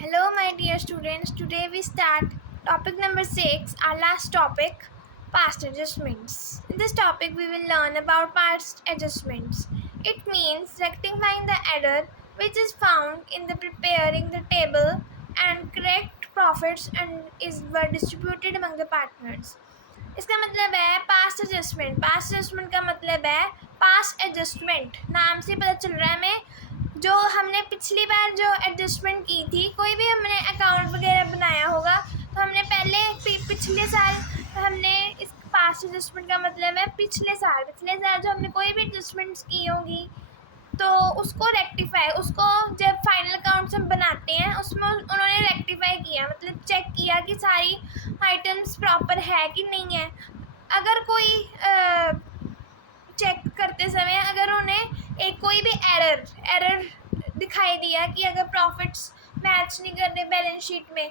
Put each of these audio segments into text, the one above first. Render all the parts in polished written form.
Hello, my dear students. Today we start topic number 6, our last topic, past adjustments. In this topic, we will learn about past adjustments. It means rectifying the error which is found in the preparing the table and correct profits and is were distributed among the partners. इसका मतलब है past adjustment का मतलब है past adjustment नाम से पता चल रहा है हमें जो हमने पिछली बार जो एडजस्टमेंट की थी कोई भी हमने अकाउंट वगैरह बनाया होगा तो हमने पहले पिछले साल हमने इस पास्ट एडजस्टमेंट का मतलब है पिछले साल जो हमने कोई भी एडजस्टमेंट्स की होगी तो उसको रेक्टिफाई उसको जब फाइनल अकाउंट्स हम बनाते हैं उसमें उन्होंने रेक्टिफाई किया मतलब चेक किया कि सारी आइटम्स प्रॉपर है कि नहीं है। अगर कोई चेक करते समय अगर उन्हें एक कोई भी एरर दिखाई दिया कि अगर प्रॉफिट्स मैच नहीं कर रहे बैलेंस शीट में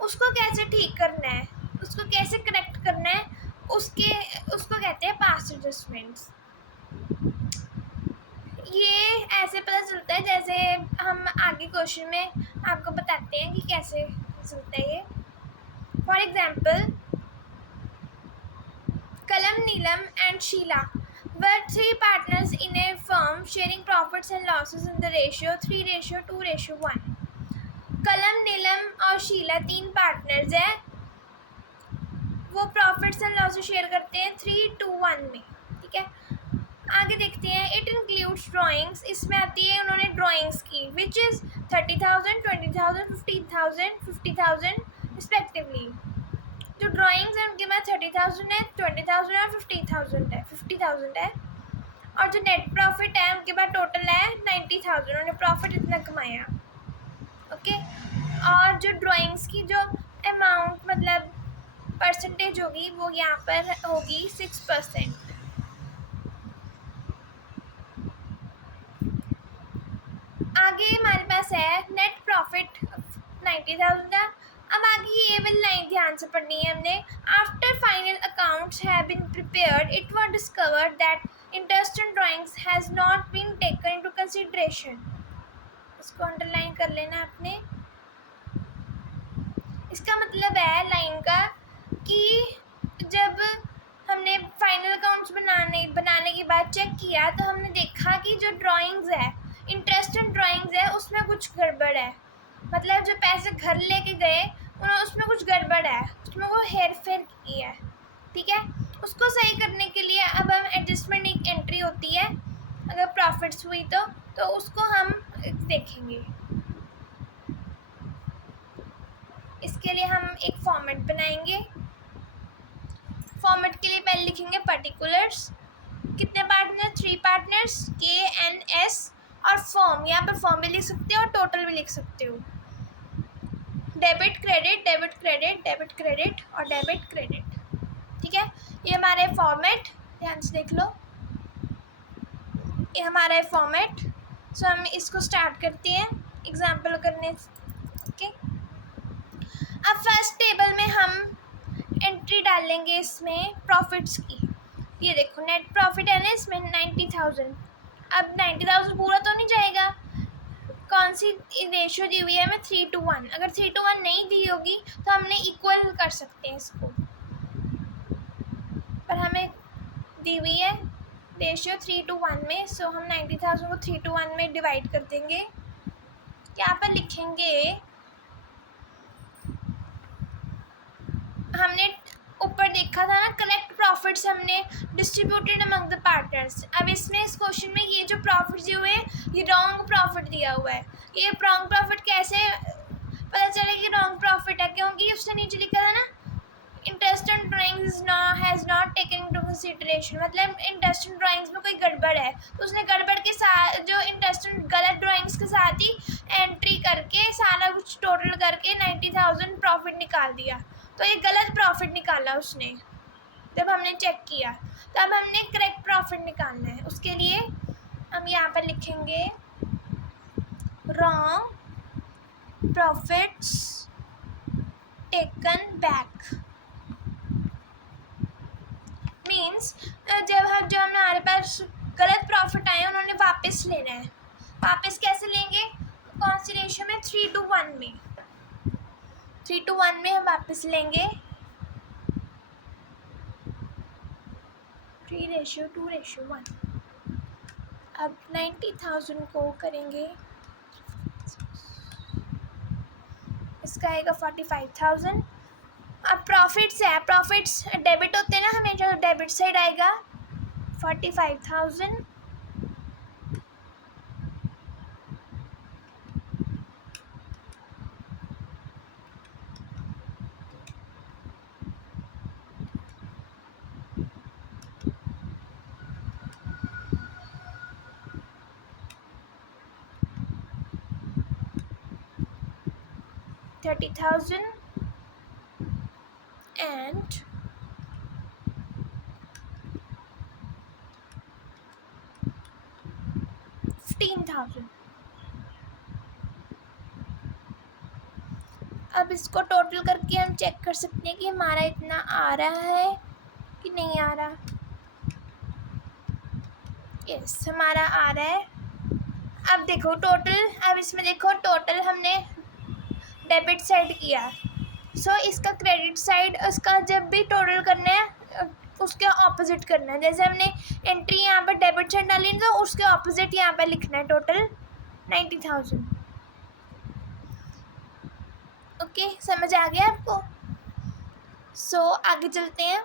उसको कैसे ठीक करना है उसको कैसे करेक्ट करना है उसको कहते हैं पास्ट एडजस्टमेंट्स। ये ऐसे पता चलता है जैसे हम आगे क्वेश्चन में आपको बताते हैं कि कैसे चलता है ये। For example Kalam Neelam and Sheela were three partners in a firm sharing profits and losses in the ratio 3:2:1। कलम नीलम और शीला तीन पार्टनर्स हैं वो प्रॉफिट्स एंड लॉसेस शेयर करते हैं 3:1 में। ठीक है, आगे देखते हैं। इट इंक्लूड्स ड्राइंग्स, इसमें आती है उन्होंने ड्राइंग्स की विच इज़ 30,000 20,000 15,000 50,000 रिस्पेक्टिवली। जो ड्राइंग्स है उनके पास 30,000 है 20,000 और 50,000 है और जो नेट प्रॉफिट है उनके पास टोटल है 90,000। उन्होंने प्रॉफिट इतना कमाया। ओके, और जो ड्राइंग्स की जो अमाउंट मतलब परसेंटेज होगी वो यहाँ पर होगी 6%। आगे हमारे पास है नेट प्रॉफिट 90,000 का। अब आगे ये वाली लाइन ध्यान से पढ़नी है हमने। After final accounts have been prepared it was discovered that interest in drawings has not been taken into consideration. इसको अंडरलाइन कर लेना आपने। इसका मतलब है लाइन का कि जब हमने फाइनल अकाउंट्स बनाने के बाद चेक किया तो हमने देखा कि जो ड्राइंग्स है इंटरेस्ट इन ड्राइंग्स है उसमें कुछ गड़बड़ है। मतलब जो पैसे घर लेके गए उसमें कुछ गड़बड़ है, उसमें वो हेर फेर की है। ठीक है, उसको सही करने के लिए अब हम एडजस्टमेंट एक एंट्री होती है अगर प्रॉफिट्स हुई तो उसको हम देखेंगे। इसके लिए हम एक फॉर्मेट बनाएंगे। फॉर्मेट के लिए पहले लिखेंगे पर्टिकुलर्स, कितने पार्टनर 3 पार्टनर्स KNS और फॉर्म, यहाँ पर फॉर्म भी लिख सकते हो और टोटल भी लिख सकते हो। Debit credit debit credit debit credit और डेबिट क्रेडिट। ठीक है, ये हमारा फॉर्मेट, ध्यान से देख लो, ये हमारा फॉर्मेट। सो हम इसको स्टार्ट करते हैं एग्जाम्पल करने। ओके, अब फर्स्ट टेबल में हम एंट्री डालेंगे इसमें प्रॉफिट्स की। ये देखो नेट प्रॉफिट है ना इसमें 90,000। अब 90,000 पूरा तो नहीं जाएगा, कौन सी रेशियो दी हुई है हमें 3:1। अगर 3:1 नहीं दी होगी तो हमने इक्वल कर सकते हैं इसको, पर हमें दी हुई है रेशियो 3:1 में। सो हम 90,000 को 3:1 में डिवाइड कर देंगे। यहाँ पर लिखेंगे हमने ऊपर देखा था ना कलेक्ट प्रॉफिट्स हमने डिस्ट्रीब्यूटेड अमंग द पार्टनर्स। अब इसमें इस क्वेश्चन में ये जो प्रॉफिट दिए हुए हैं ये रॉन्ग प्रॉफिट दिया हुआ है। ये रॉन्ग प्रॉफिट कैसे पता चले कि रॉन्ग प्रॉफिट है, क्योंकि उसने नीचे लिखा था ना interest in drawings has not taken into consideration, मतलब इंटरेस्ट इन ड्राइंग्स में कोई गड़बड़ है तो उसने गड़बड़ के साथ जो इंटरेस्ट इन गलत ड्राइंग्स के साथ ही एंट्री करके सारा कुछ टोटल करके 90,000 प्रॉफिट निकाल दिया। तो ये गलत प्रॉफिट निकाला उसने जब हमने चेक किया। तो अब हमने करेक्ट प्रॉफिट निकालना है, उसके लिए हम यहाँ पर लिखेंगे wrong profits taken back. Means जो हमारे पास गलत प्रॉफिट आए उन्होंने वापस लेना है। वापस कैसे लेंगे, कौन सी रेशियो में 3:1 में। 3:1 में हम वापस लेंगे 3:2:1। अब 90,000 को करेंगे, इसका आएगा 45,000। अब प्रॉफिट्स है, प्रॉफिट्स डेबिट होते हैं ना हमेशा, डेबिट साइड आएगा 45,000। $30,000 and $15,000। अब इसको टोटल करके हम चेक कर सकते हैं कि हमारा इतना आ रहा है कि नहीं आ रहा। यस, हमारा आ रहा है। अब देखो टोटल, अब इसमें देखो टोटल हमने डेबिट साइड किया, सो इसका क्रेडिट साइड, उसका जब भी टोटल करना है उसके ऑपोजिट करना है। जैसे हमने एंट्री यहाँ पर डेबिट साइड डाली तो उसके ऑपोजिट यहाँ पर लिखना है टोटल 90,000। ओके, समझ आ गया आपको? सो आगे चलते हैं।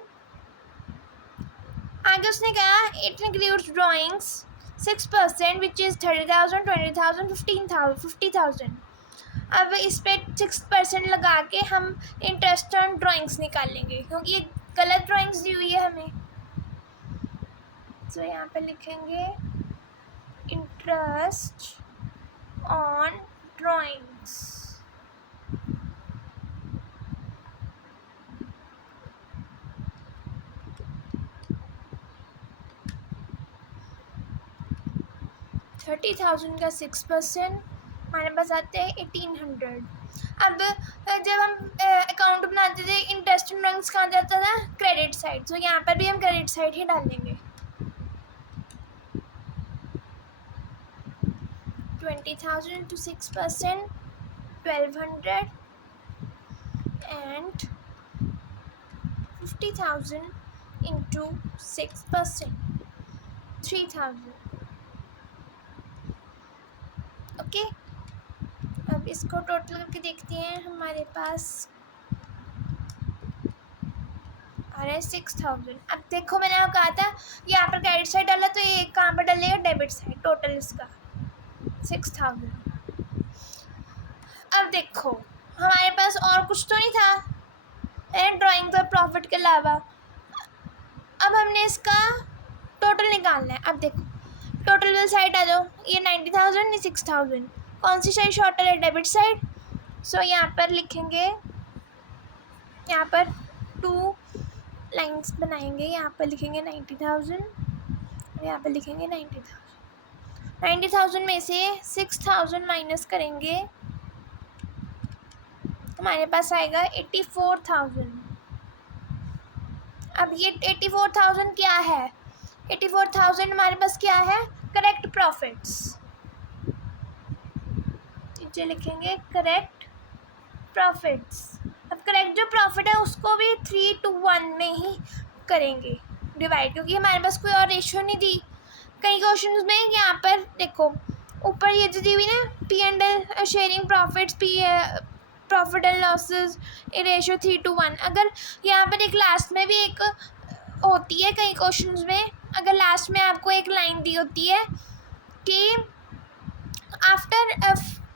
आगे उसने कहा it includes drawings 6% which is 30,000, 20,000, 15,000, 50,000। अब इस पर 6% लगा के हम इंटरेस्ट ऑन ड्राइंग्स निकालेंगे, क्योंकि ये गलत ड्राइंग्स दी हुई है हमें। तो यहाँ पे लिखेंगे इंटरेस्ट ऑन ड्राइंग्स। $30,000 का 6% हमारे पास आते हैं 1,800। अब जब हम अकाउंट बनाते थे इंटरेस्ट ऑन ड्राइंग्स कहाँ जाता था? Credit side. तो यहाँ पर भी हम क्रेडिट साइड ही डालेंगे। 20,000 into 6%, 1,200 and 50,000 into 6%, 3,000। ओके, अब इसको टोटल करके देखते हैं। हमारे पास आ रहा है 6,000। अब देखो मैंने आपको कहा था यहाँ पर क्रेडिट साइड डाला, तो ये कहाँ पर डालेगा? Debit side. टोटल इसका 6,000। अब देखो हमारे पास और कुछ तो नहीं था ड्राइंग और प्रॉफिट के अलावा। अब हमने इसका टोटल निकालना है। अब देखो टोटल बिल साइड आ जाओ, ये 90,000, ये 6,000। कौन सी साइड शॉर्टर है? Debit side. सो यहाँ पर लिखेंगे, यहाँ पर 2 लाइंस बनाएंगे। यहाँ पर लिखेंगे 90,000 और यहाँ पर लिखेंगे 90,000। 90,000 में से 6,000 माइनस करेंगे, हमारे पास आएगा 84,000। अब ये 84,000 क्या है? 84,000 हमारे पास क्या है? Correct profits. नीचे लिखेंगे करेक्ट प्रॉफिट्स। अब करेक्ट जो प्रॉफिट है उसको भी 3:1 में ही करेंगे डिवाइड, क्योंकि हमारे पास कोई और रेशियो नहीं दी। कई क्वेश्चंस में यहाँ पर देखो ऊपर ये जो दी हुई ना P&L sharing profits, profit and losses, ratio 3:1। अगर यहाँ पर एक लास्ट में भी एक होती है कई क्वेश्चंस में, अगर लास्ट में आपको एक लाइन दी होती है कि आफ्टर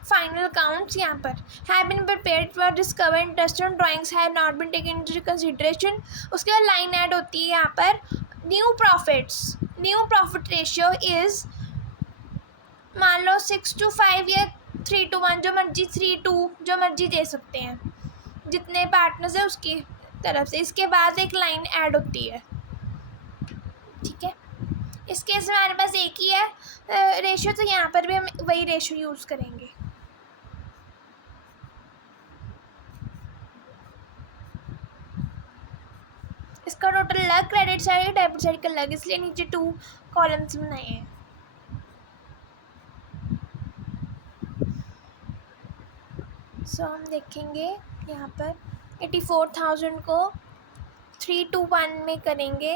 फाइनल अकाउंट्स यहाँ पर have been prepared for discover interest on drawings have not been taken into consideration, उसके बाद लाइन ऐड होती है यहाँ पर new profits. New profit ratio is मान लो 6:5 या 3:1, जो मर्जी 3:2 जो मर्जी दे सकते हैं, जितने पार्टनर्स है उसकी तरफ से। इसके बाद एक लाइन ऐड होती है, ठीक है। इस केस में हमारे पास एक ही है रेशियो, तो यहाँ पर भी हम वही रेशियो यूज़ करेंगे। इसका टोटल अलग, क्रेडिट साइड डेबिट साइड का अलग, इसलिए नीचे 2 कॉलम्स बनाए हैं। सो हम देखेंगे यहाँ पर 84,000 को 3 to 1 में करेंगे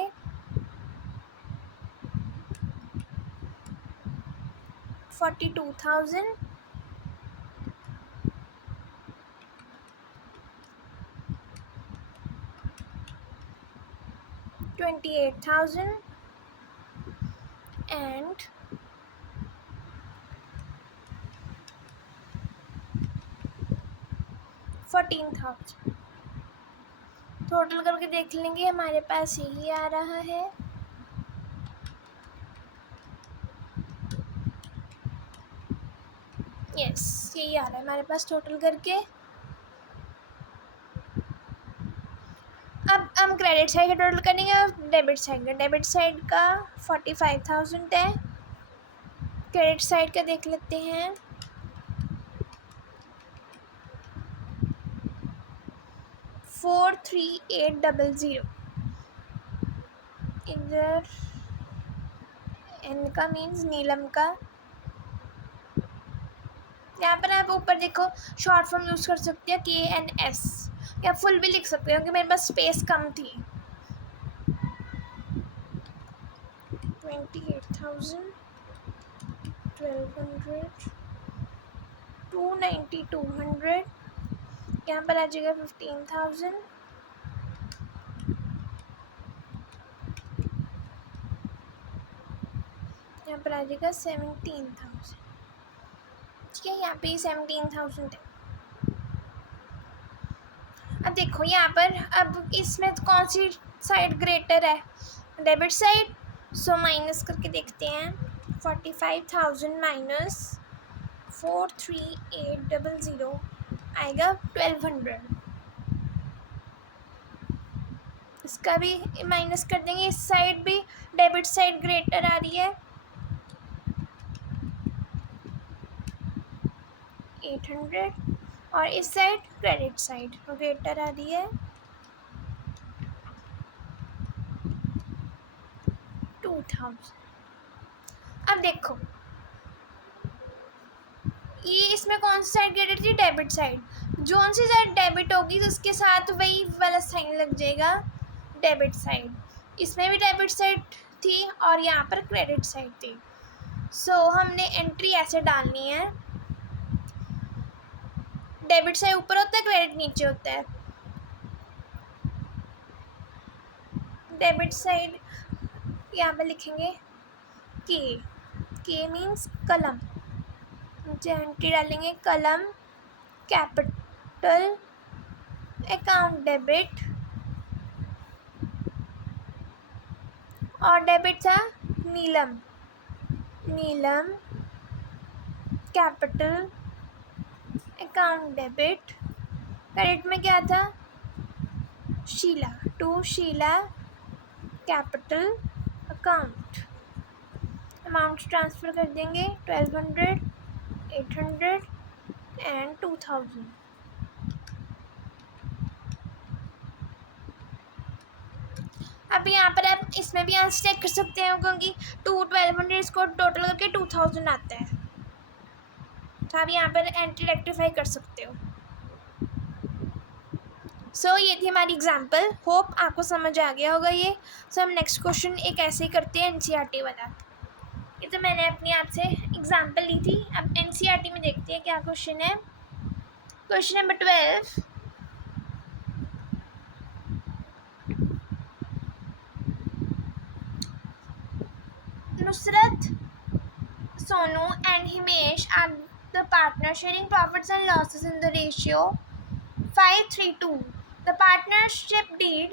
42,000, 28,000 and 14,000। टोटल करके देख लेंगे, हमारे पास यही आ रहा है। यस, यही आ रहा है हमारे पास टोटल करके। अब हम क्रेडिट साइड का टोटल करेंगे और डेबिट साइड का। डेबिट साइड का 45,000 है, क्रेडिट साइड का देख लेते हैं। 43800। इधर एन का मीन्स नीलम का। यहाँ पर आप ऊपर देखो शॉर्ट फॉर्म यूज़ कर सकते हो KNS, या फुल भी लिख सकते हो क्योंकि मेरे पास स्पेस कम थी। 28,000, 1200, 290, 200। यहाँ पर आ जाएगा 15,000, यहाँ पर आ जाएगा 17,000। ठीक है, यहाँ पे 17,000 है। अब देखो यहाँ पर, अब इसमें कौन सी साइड ग्रेटर है? Debit side. सो माइनस करके देखते हैं। 45,000 माइनस 43800 आएगा 1200। इसका भी माइनस कर देंगे, इस साइड भी डेबिट साइड ग्रेटर आ रही है 800, और इस साइड क्रेडिट साइड ग्रेटर आ रही है 2,000। अब देखो ये इसमें कौन सी साइड ग्रेटर थी? Debit side. जोन सी साइड डेबिट होगी तो उसके साथ वही वाला साइन लग जाएगा, डेबिट साइड। इसमें भी डेबिट साइड थी और यहाँ पर क्रेडिट साइड थी। सो हमने एंट्री ऐसे डालनी है, डेबिट साइड ऊपर होता है, क्रेडिट नीचे होता है। डेबिट साइड यहाँ पे लिखेंगे के मीन्स कलम, नीचे एंट्री डालेंगे कलम कैपिटल अकाउंट डेबिट, और डेबिट था Neelam, Neelam capital account debit. Credit में क्या था? Sheela, to Sheela capital account. Amount transfer कर देंगे 1200, 800 एंड 2000। अब यहाँ पर आप इसमें भी आंसर चेक कर सकते हो क्योंकि 1200 इसको टोटल करके 2000 आता है, तो आप यहाँ पर एंट्री रेक्टिफाई कर सकते हो। सो ये थी हमारी एग्जाम्पल, होप आपको समझ आ गया होगा ये। सो हम नेक्स्ट क्वेश्चन एक ऐसे ही करते हैं NCERT वाला। ये तो मैंने अपनी आपसे एग्जाम्पल ली थी, अब NCERT में देखते हैं क्या क्वेश्चन है। Question number 12, Nusrat, Sonu and Himesh are the partners sharing profits and losses in the ratio 5:3:2. The partnership deed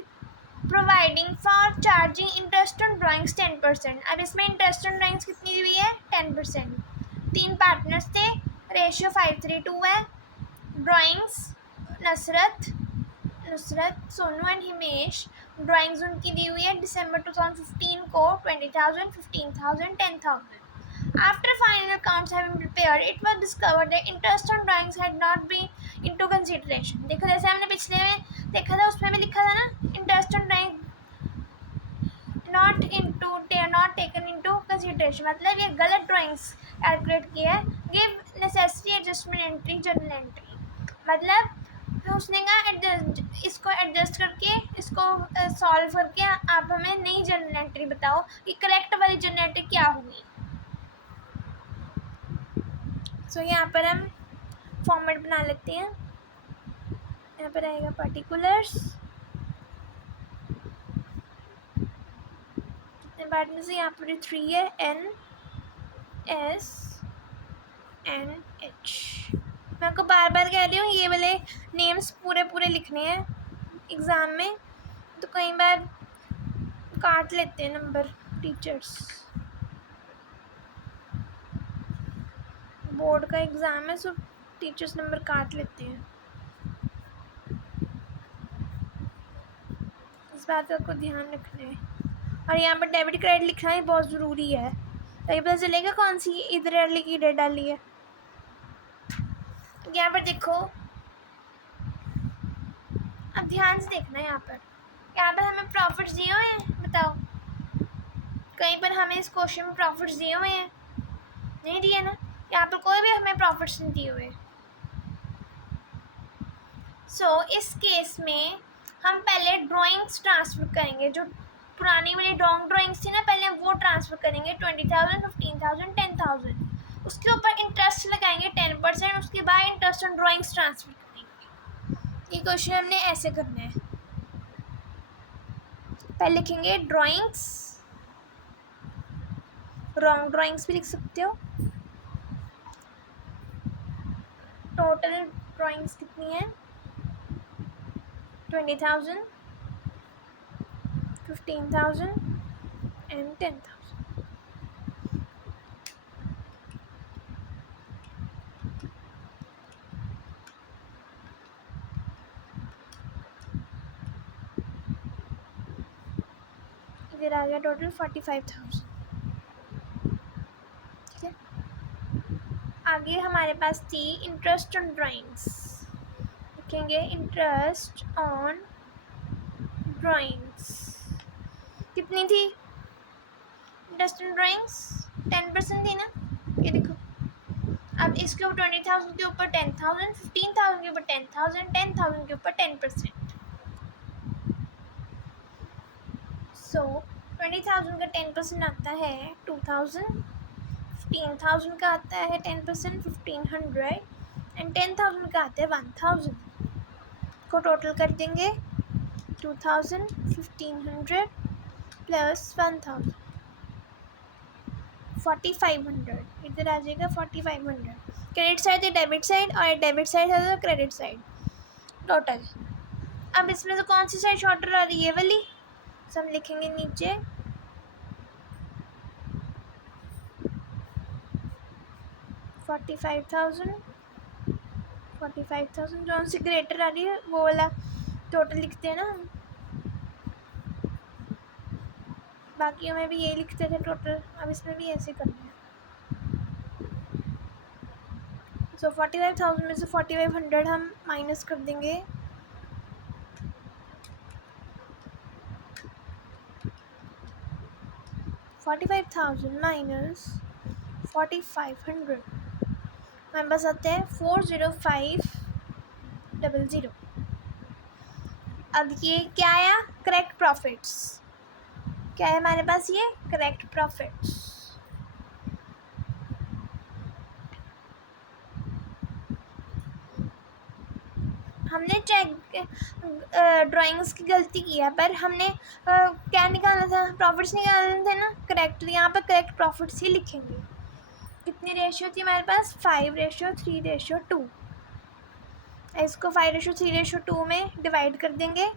providing for charging interest on drawings 10%. अब इसमें इंटरेस्ट ऑन ड्राइंग्स कितनी हुई है? 10%। 3 पार्टनर्स थे, रेशियो 5:3:2 है। Drawings Nusrat, Sonu and Himesh, drawings उनकी दी हुई है दिसंबर 2015 को 20,000, 15,000, 10,000. After final accounts have been prepared, it was discovered that interest on drawings had not been into consideration. देखो जैसे हमने पिछले में देखा था, उसमें भी लिखा था ना, interest on drawing not taken into consideration, मतलब ये गलत ड्राइंग्स कैलकुलेट किया है। Give necessary adjustment entry, journal entry, मतलब पूछने का इसको एडजस्ट करके इसको सॉल्व करके आप हमें नई जर्नल एंट्री बताओ कि करेक्ट वाली जर्नल एंट्री क्या होगी। सो यहाँ पर हम फॉर्मेट बना लेते हैं। यहाँ पर आएगा पर्टिकुलर्स, बाद में से यहाँ पर 3 है NSNH। मैं आपको बार बार कह रही हूँ ये वाले नेम्स पूरे पूरे लिखने हैं एग्ज़ाम में, तो कई बार काट लेते हैं नंबर टीचर्स। बोर्ड का एग्ज़ाम है, सो टीचर्स नंबर काट लेते हैं। इस बात का ध्यान रखना है। और यहाँ पर डेबिट क्रेडिट लिखना ही बहुत ज़रूरी है, तभी पता चलेगा कौन सी इधर डाली की इधर डाली है। यहाँ पर देखो, अब ध्यान से देखना है। यहाँ पर हमें प्रॉफिट्स दिए हुए हैं, बताओ कहीं पर हमें इस क्वेश्चन में प्रॉफिट्स दिए हुए हैं? नहीं दिए ना, यहाँ पर कोई भी हमें प्रॉफिट्स नहीं दिए हुए। सो इस केस में हम पहले ड्राइंग्स ट्रांसफ़र करेंगे, जो पुरानी वाली ड्राइंग्स थी ना, पहले वो ट्रांसफ़र करेंगे 20,000, 15,000, 10,000। उसके ऊपर इंटरेस्ट लगाएंगे 10%, उसके बाद इंटरेस्ट ऑन ड्राइंग्स ट्रांसफ़र करेंगे। ये क्वेश्चन हमने ऐसे करना है। पहले लिखेंगे ड्राइंग्स, रॉन्ग ड्राइंग्स भी लिख सकते हो। टोटल ड्राइंग्स कितनी है? 20,000, 15,000 and 10,000। इधर आ गया टोटल 45,000। ठीक है, आगे हमारे पास थी इंटरेस्ट ऑन ड्राइंग्स। लिखेंगे इंटरेस्ट ऑन ड्राइंग्स कितनी थी? इंटरेस्ट ऑन ड्राइंग्स 10% थी ना, ये देखो। अब इसके ऊपर 20,000 के ऊपर 10,000, 15,000 के ऊपर 10,000, 10,000 के ऊपर 10%। सो 20,000 का 10% आता है 2,000, 15,000 का आता है 10% 1,500 एंड 10,000 का आता है 1,000। को टोटल कर देंगे 2,000, 1,500 प्लस 1,000, 4,500। इधर आ जाएगा 4,500। क्रेडिट साइड है डेबिट साइड और डेबिट साइड है तो क्रेडिट साइड टोटल। अब इसमें से कौन सी साइड शॉर्टर आ रही है? वाली। तो हम लिखेंगे नीचे 45,000, 45,000 जो सी ग्रेटर आ रही है वो वाला टोटल लिखते हैं ना हम। बाकी में भी यही लिखते थे टोटल, अब इसमें भी ऐसे करना है। सो 45,000 में से 4,500 हम माइनस कर देंगे। $45,000 माइनस 4,500 हमारे पास आते हैं 40500। अब ये क्या आया? Correct profits. क्या है हमारे पास? ये करेक्ट प्रॉफिट्स। हमने चेक ड्राइंग्स की गलती की है, पर हमने क्या निकालना था? प्रॉफिट्स निकालने थे ना, करेक्ट। यहाँ पर करेक्ट प्रॉफिट्स ही लिखेंगे। कितनी रेशियो थी हमारे पास? 5:3:2। इसको 5:3:2 में डिवाइड कर देंगे।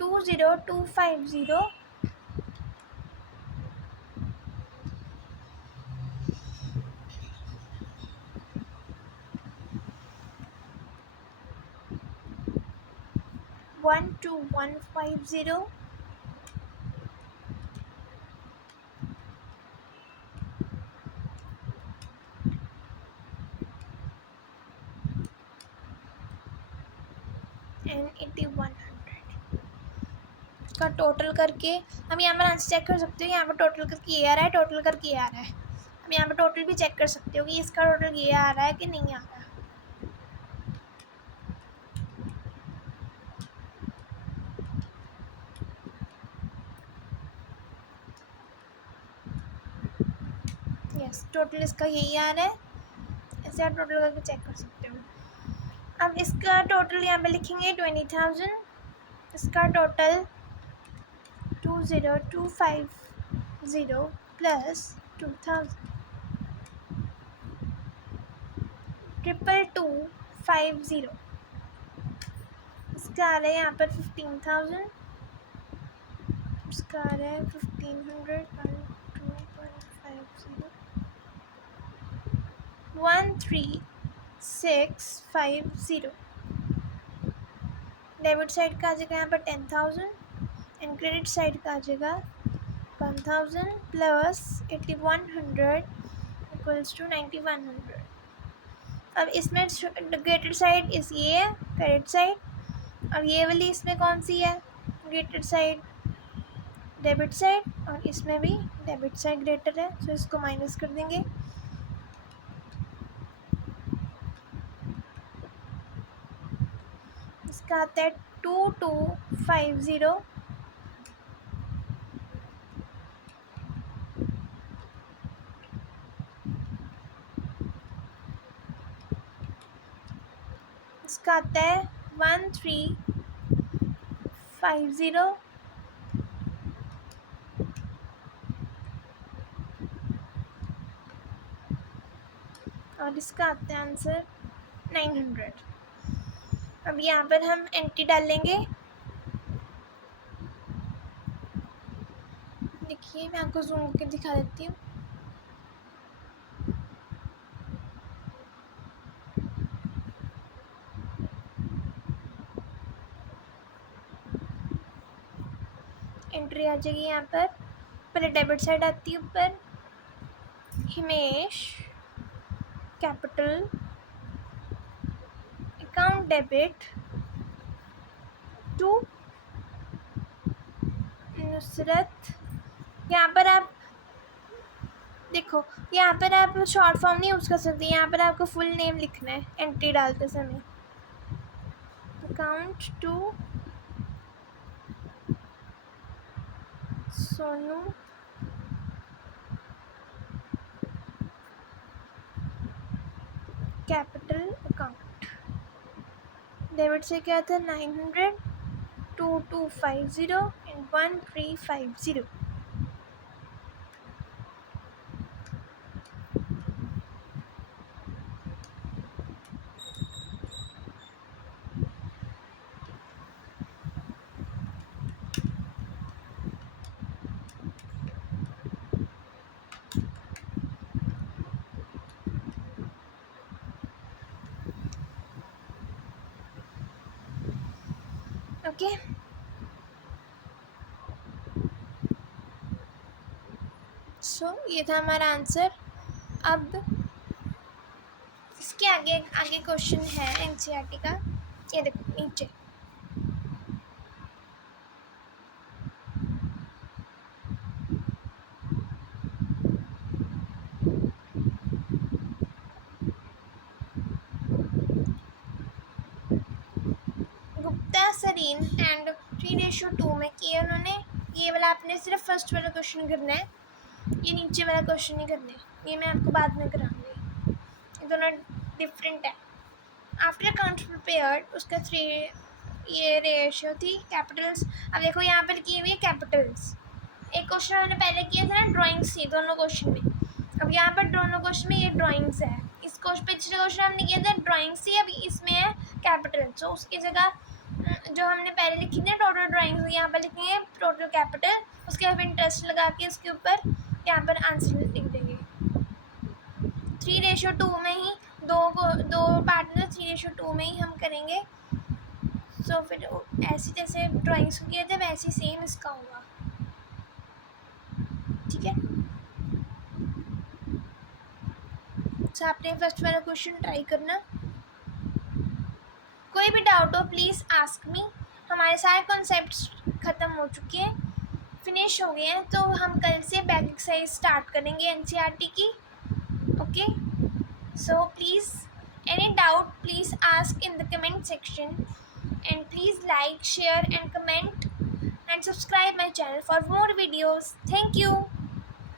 $20,250 12150 and 8,100 का इसका टोटल करके हम यहाँ पर आंसर चेक कर सकते हो। यहाँ पर टोटल करके ये आ रहा है, टोटल करके ये आ रहा है। हम यहाँ पर टोटल भी चेक कर सकते हो कि इसका टोटल ये आ रहा है कि नहीं आ रहा। यस, टोटल इसका यही आ रहा है। ऐसे आप टोटल करके चेक कर सकते हो। अब इसका टोटल यहाँ पे लिखेंगे 20,000। इसका टोटल 20,250 प्लस 2,000 2,250। इसका आ रहा है यहाँ पर 15,000। इसका आ रहा है 1,500 13,650। डेबिट साइड का आ जाएगा यहाँ पर 10,000 एंड क्रेडिट साइड का आ जाएगा 1,000 प्लस 8,100 इक्वल्स टू 9,100। अब इसमें ग्रेटेड साइड इस ये है क्रेडिट साइड। अब ये वाली इसमें कौन सी है ग्रेटेड साइड, डेबिट साइड, और इसमें भी डेबिट साइड ग्रेटर है, तो इसको माइनस कर देंगे। इसका आता है 2,250 इसका आता है 1,350 और इसका आता है आंसर 900। अब यहाँ पर हम एंट्री डालेंगे। देखिए मैं आपको जूम करके दिखा देती हूँ। एंट्री आ जाएगी यहाँ पर। पहले डेबिट साइड आती है ऊपर, Himesh capital account debit to Nusrat. यहाँ पर आप देखो, यहाँ पर आप शॉर्ट फॉर्म नहीं यूज़ कर सकते, यहाँ पर आपको फुल नेम लिखना है एंट्री डालते समय। Account to Sonu capital account. Debit से क्या था 900, 2,250 एंड 1,350। ओके, सो ये था हमारा आंसर। अब इसके आगे आगे क्वेश्चन है एनसीईआरटी का। ये देखो नीचे गुप्ता सरीन एंड 3:2 में किया उन्होंने। ये वाला आपने सिर्फ फर्स्ट वाला क्वेश्चन करना है, ये नीचे वाला क्वेश्चन नहीं करना है, ये मैं आपको बाद में कराऊंगी, ये दोनों डिफरेंट है। आफ्टर अकाउंट प्रिपेयर्ड उसका 3 ये रेशियो थी कैपिटल्स। अब देखो यहाँ पर किए हुए कैपिटल्स। एक क्वेश्चन मैंने पहले किया था ना ड्राइंग्स थी दोनों क्वेश्चन में, अब यहाँ पर दोनों क्वेश्चन में ये ड्राइंग्स है। इस क्वेश्चन पिछले क्वेश्चन हमने किया था ड्राइंग्स थी, अब इसमें है कैपिटल। तो उसकी जगह जो हमने पहले लिखी थी टोटल ड्राइंग्स, यहाँ पर लिखेंगे टोटल कैपिटल, उसके बाद इंटरेस्ट लगा के उसके ऊपर यहाँ पर आंसर लिख देंगे। 3:2 में ही दो पार्ट में 3:2 में ही हम करेंगे। सो फिर ऐसे जैसे ड्राइंग्स किए थे वैसे सेम इसका होगा, ठीक है। सो आपने फर्स्ट वाला क्वेश्चन ट्राई करना। कोई भी डाउट हो प्लीज़ आस्क मी। हमारे सारे कॉन्सेप्ट्स ख़त्म हो चुकी है, फिनिश हो गए हैं, तो हम कल से बैक एक्सरसाइज स्टार्ट करेंगे एनसीईआरटी की. Okay, so please any doubt please ask in the comment section, and please like, share and comment and subscribe my channel for more videos. Thank you.